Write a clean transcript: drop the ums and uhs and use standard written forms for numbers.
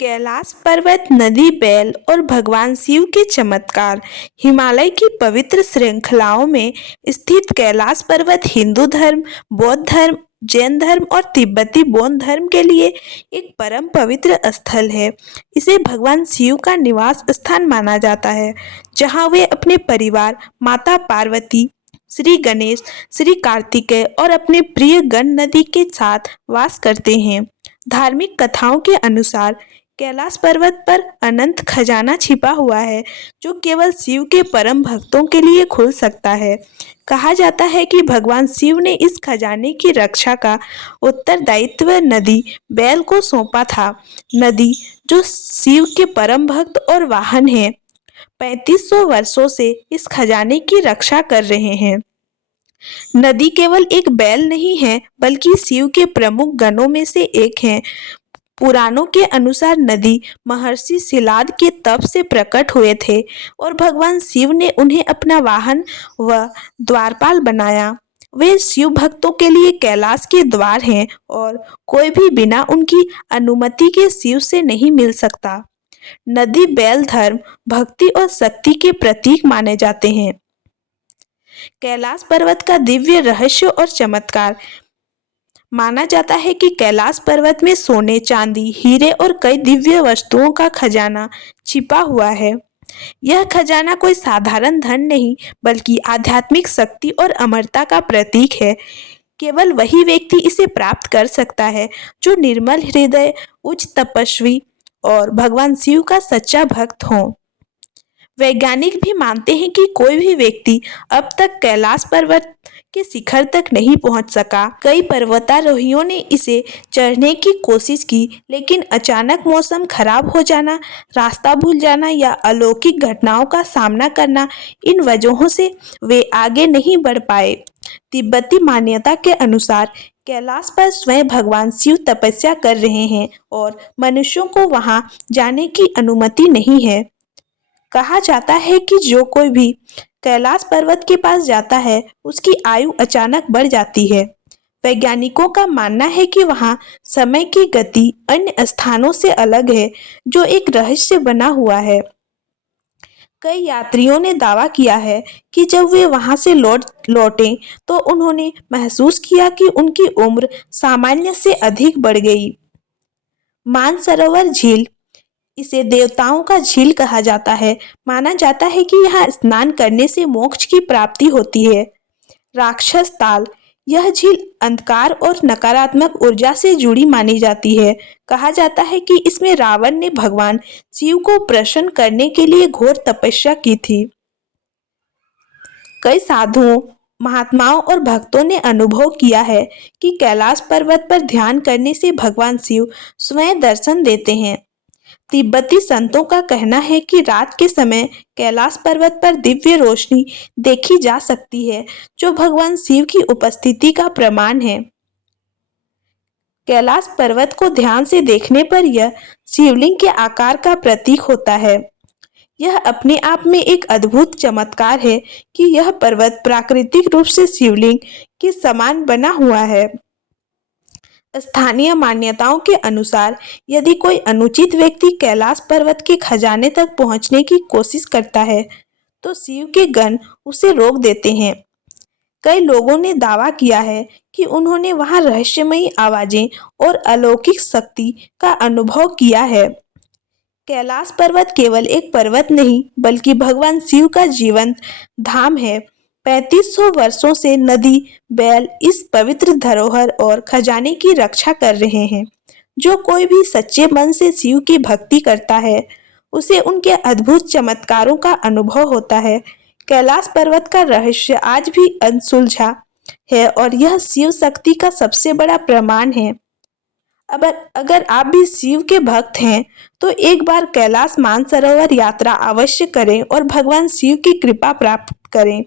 कैलाश पर्वत, नदी, बैल और भगवान शिव के चमत्कार। हिमालय की पवित्र श्रृंखलाओं में स्थित कैलाश पर्वत हिंदू धर्म, बौद्ध धर्म, जैन धर्म और तिब्बती बौद्ध धर्म के लिए एक परम पवित्र स्थल है। इसे भगवान शिव का निवास स्थान माना जाता है, जहां वे अपने परिवार, माता पार्वती, श्री गणेश, श्री कार्तिकेय और अपने प्रिय गण नदी के साथ वास करते हैं। धार्मिक कथाओं के अनुसार कैलाश पर्वत पर अनंत खजाना छिपा हुआ है, जो केवल शिव के परम भक्तों के लिए खुल सकता है। कहा जाता है कि भगवान शिव ने इस खजाने की रक्षा का उत्तरदायित्व नदी बैल को सौंपा था। नदी, जो शिव के परम भक्त और वाहन है, 3500 वर्षों से इस खजाने की रक्षा कर रहे हैं। नदी केवल एक बैल नहीं है, बल्कि शिव के प्रमुख गणों में से एक है। पुराणों के अनुसार नदी महर्षि शिलाद के तप से प्रकट हुए थे और भगवान शिव ने उन्हें अपना वाहन व द्वारपाल बनाया। वे शिव भक्तों के लिए कैलाश के द्वार हैं और कोई भी बिना उनकी अनुमति के शिव से नहीं मिल सकता। नदी बैल धर्म, भक्ति और शक्ति के प्रतीक माने जाते हैं। कैलाश पर्वत का दिव्य रहस्य और चमत्कार। माना जाता है कि कैलाश पर्वत में सोने, चांदी, हीरे और कई दिव्य वस्तुओं का खजाना छिपा हुआ है। यह खजाना कोई साधारण धन नहीं, बल्कि आध्यात्मिक शक्ति और अमरता का प्रतीक है। केवल वही व्यक्ति इसे प्राप्त कर सकता है जो निर्मल हृदय, उच्च तपस्वी और भगवान शिव का सच्चा भक्त हो। वैज्ञानिक भी मानते हैं कि कोई भी व्यक्ति अब तक कैलाश पर्वत के शिखर तक नहीं पहुंच सका। कई पर्वतारोहियों ने इसे चढ़ने की कोशिश की, लेकिन अचानक मौसम खराब हो जाना, रास्ता भूल जाना या अलौकिक घटनाओं का सामना करना, इन वजहों से वे आगे नहीं बढ़ पाए। तिब्बती मान्यता के अनुसार कैलाश पर स्वयं भगवान शिव तपस्या कर रहे हैं और मनुष्यों को वहां जाने की अनुमति नहीं है। कहा जाता है कि जो कोई भी कैलाश पर्वत के पास जाता है, उसकी आयु अचानक बढ़ जाती है। वैज्ञानिकों का मानना है कि वहां समय की गति अन्य स्थानों से अलग है, जो एक रहस्य बना हुआ है। कई यात्रियों ने दावा किया है कि जब वे वहां से लौटे तो उन्होंने महसूस किया कि उनकी उम्र सामान्य से अधिक बढ़ गई। मानसरोवर झील, इसे देवताओं का झील कहा जाता है। माना जाता है कि यहाँ स्नान करने से मोक्ष की प्राप्ति होती है। राक्षस ताल, यह झील अंधकार और नकारात्मक ऊर्जा से जुड़ी मानी जाती है। कहा जाता है कि इसमें रावण ने भगवान शिव को प्रसन्न करने के लिए घोर तपस्या की थी। कई साधुओं, महात्माओं और भक्तों ने अनुभव किया है कि कैलाश पर्वत पर ध्यान करने से भगवान शिव स्वयं दर्शन देते हैं। तिब्बती संतों का कहना है कि रात के समय कैलाश पर्वत पर दिव्य रोशनी देखी जा सकती है, जो भगवान शिव की उपस्थिति का प्रमाण है। कैलाश पर्वत को ध्यान से देखने पर यह शिवलिंग के आकार का प्रतीक होता है। यह अपने आप में एक अद्भुत चमत्कार है कि यह पर्वत प्राकृतिक रूप से शिवलिंग के समान बना हुआ है। स्थानीय मान्यताओं के अनुसार यदि कोई अनुचित व्यक्ति कैलाश पर्वत के खजाने तक पहुंचने की कोशिश करता है, तो शिव के गण उसे रोक देते हैं। कई लोगों ने दावा किया है कि उन्होंने वहां रहस्यमयी आवाजें और अलौकिक शक्ति का अनुभव किया है। कैलाश पर्वत केवल एक पर्वत नहीं, बल्कि भगवान शिव का जीवंत धाम है। 3500 वर्षों से नदी बैल इस पवित्र धरोहर और खजाने की रक्षा कर रहे हैं। जो कोई भी सच्चे मन से शिव की भक्ति करता है, उसे उनके अद्भुत चमत्कारों का अनुभव होता है। कैलाश पर्वत का रहस्य आज भी अनसुलझा है और यह शिव शक्ति का सबसे बड़ा प्रमाण है। अगर आप भी शिव के भक्त हैं, तो एक बार कैलाश मानसरोवर यात्रा अवश्य करें और भगवान शिव की कृपा प्राप्त करें।